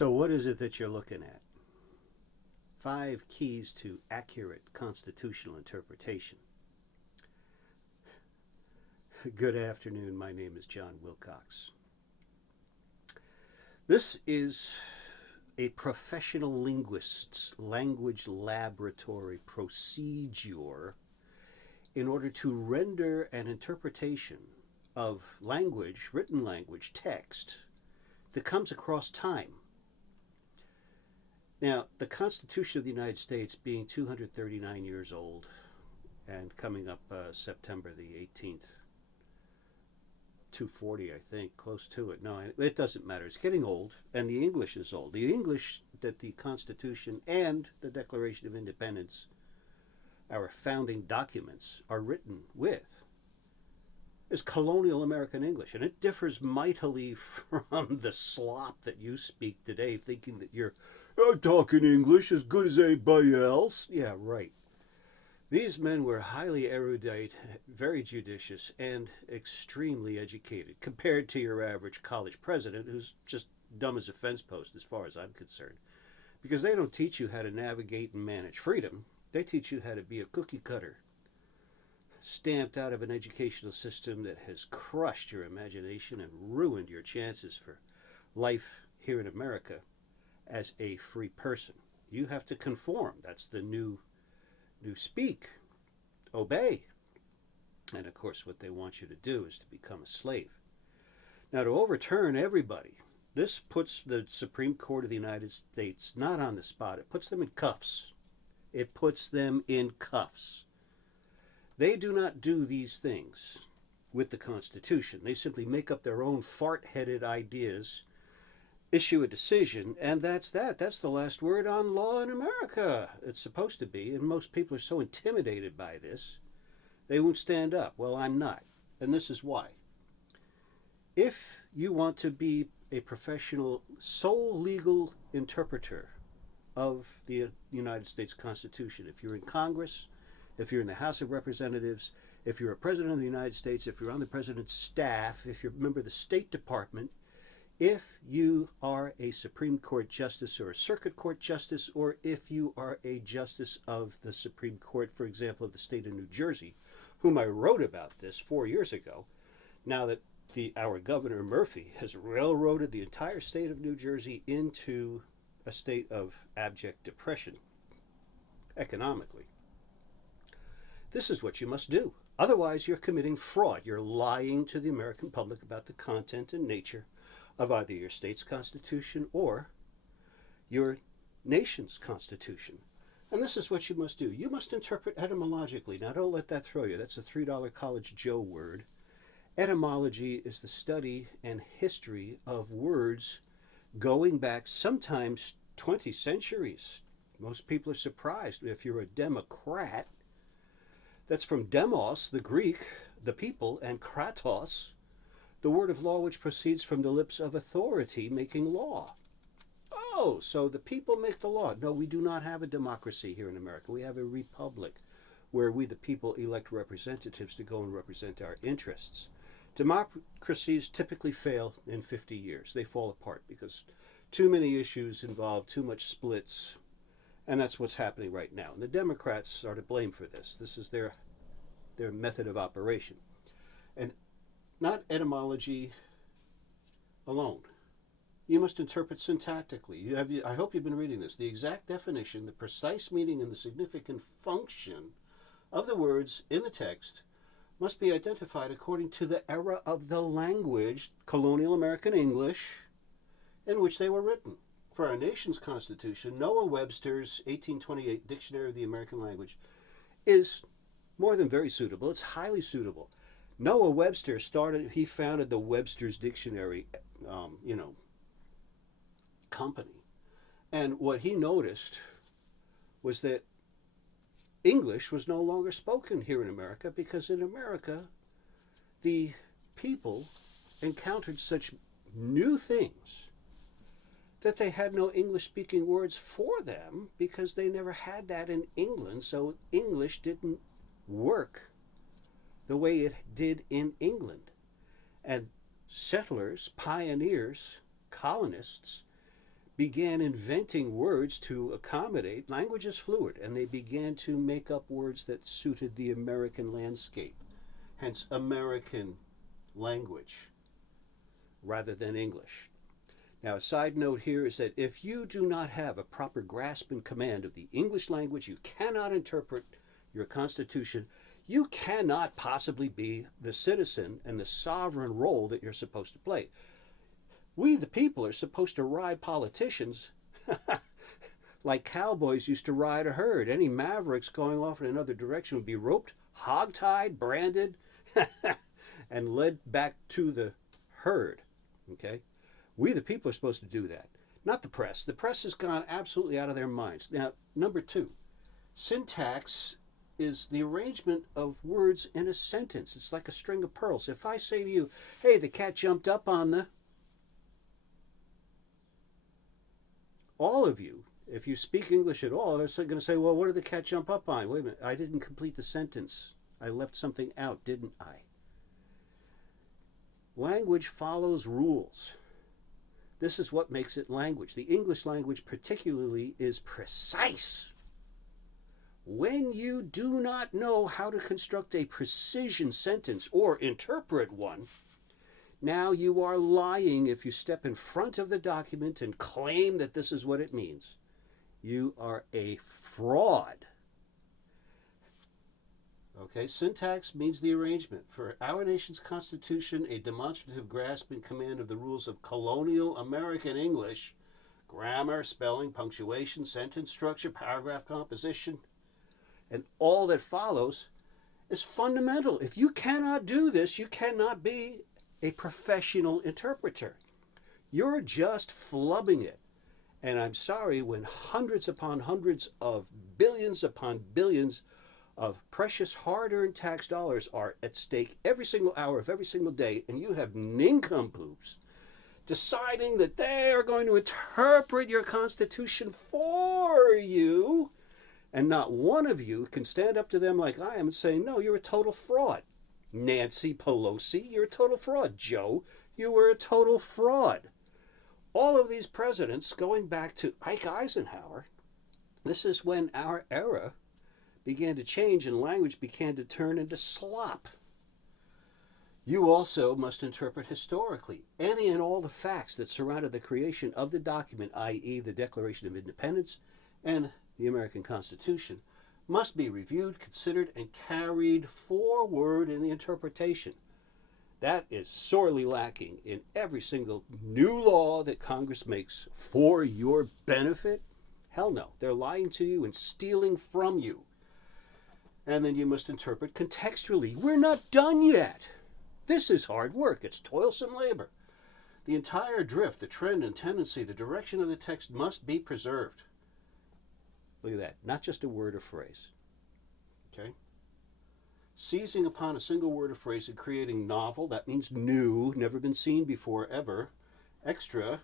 So, what is it that you're looking at? 5 keys to accurate constitutional interpretation. Good afternoon. My name is John Wilcox. This is a professional linguist's language laboratory procedure in order to render an interpretation of language, written language, text, that comes across time. Now, the Constitution of the United States being 239 years old and coming up September the 18th, 240, I think, close to it. No, it doesn't matter. It's getting old, and the English is old. The English that the Constitution and the Declaration of Independence, our founding documents, are written with is colonial American English, and it differs mightily from the slop that you speak today, thinking that you're talking English as good as anybody else. Yeah, right. These men were highly erudite, very judicious, and extremely educated, compared to your average college president who's just dumb as a fence post as far as I'm concerned. Because they don't teach you how to navigate and manage freedom. They teach you how to be a cookie cutter, stamped out of an educational system that has crushed your imagination and ruined your chances for life here in America as a free person. You have to conform. That's the new speak, obey. And of course, what they want you to do is to become a slave. Now, to overturn everybody, this puts the Supreme Court of the United States not on the spot. It puts them in cuffs. It puts them in cuffs. They do not do these things with the Constitution. They simply make up their own fart-headed ideas, issue a decision, and that's that. That's the last word on law in America. It's supposed to be, and most people are so intimidated by this, they won't stand up. Well, I'm not, and this is why. If you want to be a professional, sole legal interpreter of the United States Constitution, if you're in Congress, if you're in the House of Representatives, if you're a president of the United States, if you're on the president's staff, if you're a member of the State Department, if you are a Supreme Court justice or a circuit court justice, or if you are a justice of the Supreme Court, for example, of the state of New Jersey, whom I wrote about this 4 years ago, now that our Governor Murphy has railroaded the entire state of New Jersey into a state of abject depression economically. This is what you must do. Otherwise, you're committing fraud. You're lying to the American public about the content and nature of either your state's constitution or your nation's constitution. And this is what you must do. You must interpret etymologically. Now, don't let that throw you. That's a $3 College Joe word. Etymology is the study and history of words going back sometimes 20 centuries. Most people are surprised if you're a Democrat. That's from demos, the Greek, the people, and kratos, the word of law which proceeds from the lips of authority making law. Oh, so the people make the law. No, we do not have a democracy here in America. We have a republic where we, the people, elect representatives to go and represent our interests. Democracies typically fail in 50 years. They fall apart because too many issues involve too much splits, and that's what's happening right now. And the Democrats are to blame for this. This is their method of operation. And not etymology alone. You must interpret syntactically. I hope you've been reading this. The exact definition, the precise meaning, and the significant function of the words in the text must be identified according to the era of the language, colonial American English, in which they were written. For our nation's constitution, Noah Webster's 1828 Dictionary of the American Language is more than very suitable. It's highly suitable. Noah Webster he founded the Webster's Dictionary, company. And what he noticed was that English was no longer spoken here in America because in America, the people encountered such new things that they had no English-speaking words for them because they never had that in England, so English didn't work the way it did in England. And settlers, pioneers, colonists began inventing words to accommodate. Language is fluid, and they began to make up words that suited the American landscape, hence American language rather than English. Now, a side note here is that if you do not have a proper grasp and command of the English language, you cannot interpret your Constitution. You cannot possibly be the citizen and the sovereign role that you're supposed to play. We, the people, are supposed to ride politicians like cowboys used to ride a herd. Any mavericks going off in another direction would be roped, hogtied, branded, and led back to the herd. Okay? We, the people, are supposed to do that, not the press. The press has gone absolutely out of their minds. Now, number two, syntax is the arrangement of words in a sentence. It's like a string of pearls. If I say to you, hey, the cat jumped up on the... All of you, if you speak English at all, are going to say, well, what did the cat jump up on? Wait a minute, I didn't complete the sentence. I left something out, didn't I? Language follows rules. This is what makes it language. The English language particularly is precise. When you do not know how to construct a precision sentence or interpret one, now you are lying if you step in front of the document and claim that this is what it means. You are a fraud. Okay, syntax means the arrangement. For our nation's Constitution, a demonstrative grasp and command of the rules of colonial American English, grammar, spelling, punctuation, sentence structure, paragraph composition, and all that follows is fundamental. If you cannot do this, you cannot be a professional interpreter. You're just flubbing it. And I'm sorry, when hundreds upon hundreds of billions upon billions of precious hard-earned tax dollars are at stake every single hour of every single day, and you have nincompoops deciding that they are going to interpret your Constitution for you, and not one of you can stand up to them like I am and say, no, you're a total fraud. Nancy Pelosi, you're a total fraud. Joe, you were a total fraud. All of these presidents, going back to Ike Eisenhower, this is when our era began to change and language began to turn into slop. You also must interpret historically any and all the facts that surrounded the creation of the document, i.e. the Declaration of Independence and the American Constitution, must be reviewed, considered, and carried forward in the interpretation. That is sorely lacking in every single new law that Congress makes for your benefit. Hell no, they're lying to you and stealing from you. And then you must interpret contextually. We're not done yet. This is hard work. It's toilsome labor. The entire drift, the trend and tendency, the direction of the text must be preserved. Look at that. Not just a word or phrase. Okay? Seizing upon a single word or phrase and creating novel, that means new, never been seen before, ever. Extra,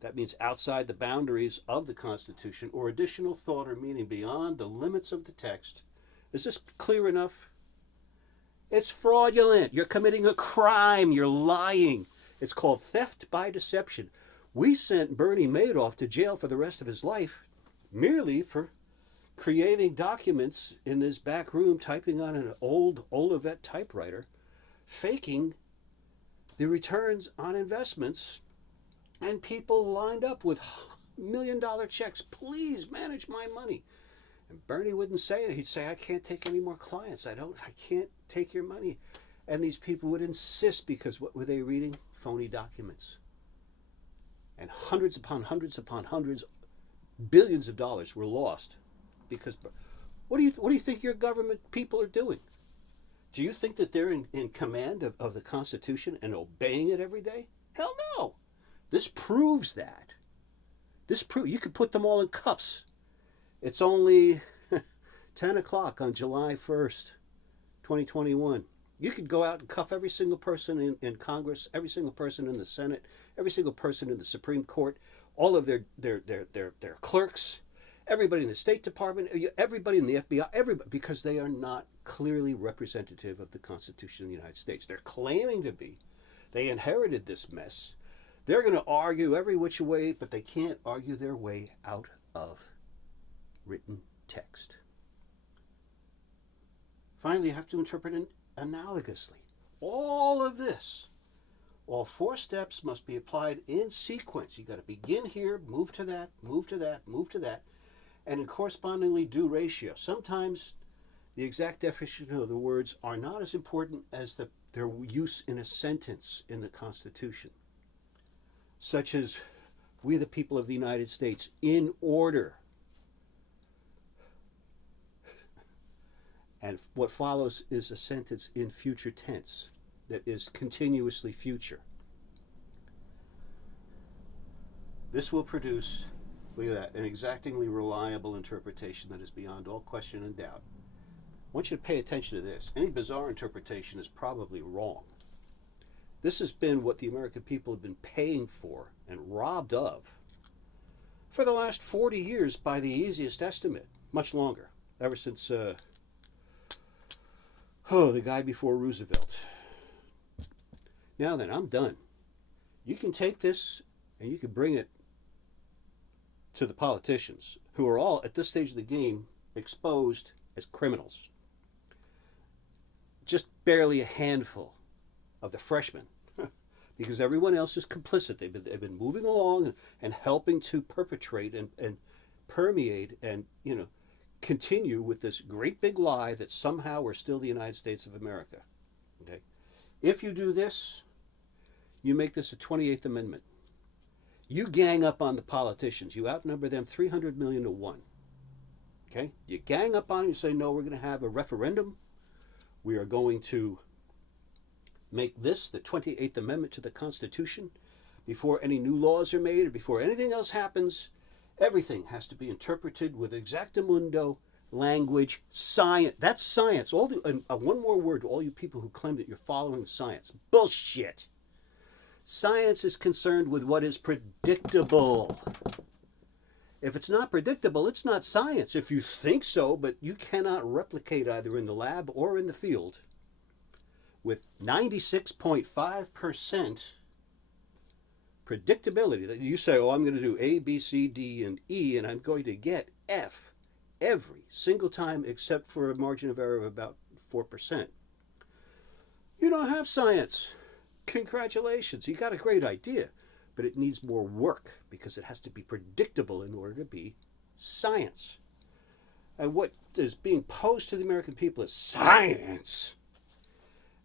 that means outside the boundaries of the Constitution, or additional thought or meaning beyond the limits of the text. Is this clear enough? It's fraudulent. You're committing a crime. You're lying. It's called theft by deception. We sent Bernie Madoff to jail for the rest of his life merely for creating documents in his back room, typing on an old Olivet typewriter, faking the returns on investments, and people lined up with $1 million checks. Please manage my money. And Bernie wouldn't say it. He'd say, I can't take any more clients. I can't take your money. And these people would insist, because what were they reading? Phony documents. And hundreds upon hundreds upon hundreds, billions of dollars were lost. Because what do you think your government people are doing? Do you think that they're in command of the Constitution and obeying it every day? Hell no. This proves that. You could put them all in cuffs. It's only 10 o'clock on July 1st, 2021. You could go out and cuff every single person in Congress, every single person in the Senate, every single person in the Supreme Court, all of their clerks, everybody in the State Department, everybody in the FBI, everybody, because they are not clearly representative of the Constitution of the United States. They're claiming to be. They inherited this mess. They're going to argue every which way, but they can't argue their way out of written text. Finally, you have to interpret it analogously. All of this, all 4 steps must be applied in sequence. You've got to begin here, move to that, move to that, move to that, and in correspondingly due ratio. Sometimes the exact definition of the words are not as important as their use in a sentence in the Constitution, such as, "We the people of the United States, in order." And what follows is a sentence in future tense that is continuously future. This will produce, look at that, an exactingly reliable interpretation that is beyond all question and doubt. I want you to pay attention to this. Any bizarre interpretation is probably wrong. This has been what the American people have been paying for and robbed of for the last 40 years by the easiest estimate, much longer, ever since the guy before Roosevelt. Now then, I'm done. You can take this and you can bring it to the politicians, who are all, at this stage of the game, exposed as criminals. Just barely a handful of the freshmen, because everyone else is complicit. They've been moving along and helping to perpetrate and permeate and, continue with this great big lie that somehow we're still the United States of America. Okay? If you do this, you make this a 28th Amendment. You gang up on the politicians. You outnumber them 300 million to 1. Okay? You gang up on them, you say, no, we're going to have a referendum. We are going to make this the 28th Amendment to the Constitution. Before any new laws are made or before anything else happens, everything has to be interpreted with exactamundo language, science. That's science. One more word to all you people who claim that you're following science. Bullshit. Science is concerned with what is predictable. If it's not predictable, it's not science. If you think so, but you cannot replicate either in the lab or in the field with 96.5% predictability, that you say, oh, I'm going to do A, B, C, D, and E, and I'm going to get F every single time except for a margin of error of about 4%. You don't have science. Congratulations. You got a great idea, but it needs more work because it has to be predictable in order to be science. And what is being posed to the American people as science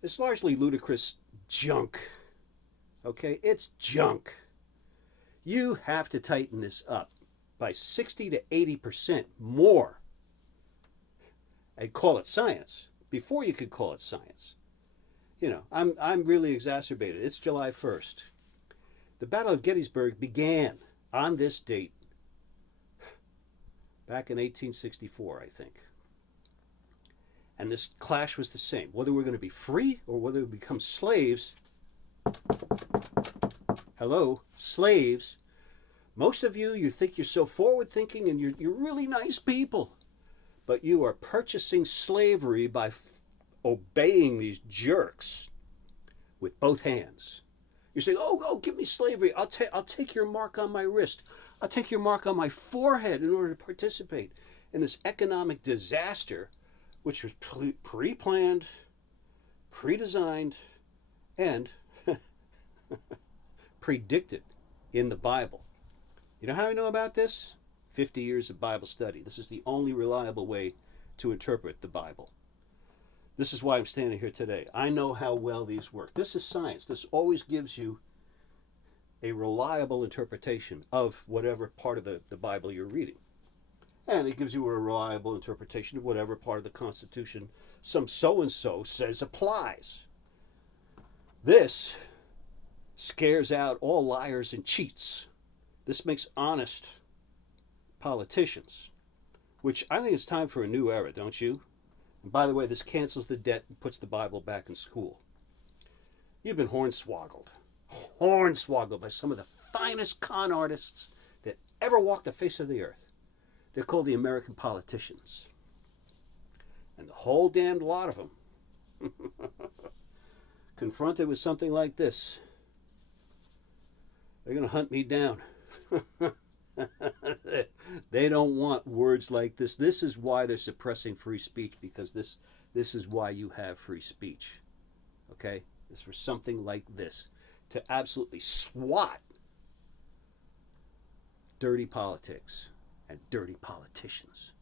is largely ludicrous junk. Okay? It's junk. You have to tighten this up by 60 to 80% more and call it science before you could call it science. I'm really exacerbated. It's July 1st. The Battle of Gettysburg began on this date back in 1864, I think. And this clash was the same. Whether we're going to be free or whether we become slaves. Hello, slaves. Most of you think you're so forward-thinking and you're really nice people. But you are purchasing slavery by obeying these jerks with both hands. You say, oh, give me slavery. I'll take your mark on my wrist. I'll take your mark on my forehead in order to participate in this economic disaster, which was pre-planned, pre-designed, and predicted in the Bible. You know how I know about this? 50 years of Bible study. This is the only reliable way to interpret the Bible. This is why I'm standing here today. I know how well these work. This is science. This always gives you a reliable interpretation of whatever part of the Bible you're reading. And it gives you a reliable interpretation of whatever part of the Constitution some so-and-so says applies. This scares out all liars and cheats. This makes honest politicians, which I think it's time for a new era, don't you? And by the way, this cancels the debt and puts the Bible back in school. You've been hornswoggled by some of the finest con artists that ever walked the face of the earth. They're called the American politicians. And the whole damned lot of them, confronted with something like this, They're going to hunt me down. They don't want words like this. This is why they're suppressing free speech, because this is why you have free speech. Okay? It's for something like this, to absolutely swat dirty politics and dirty politicians.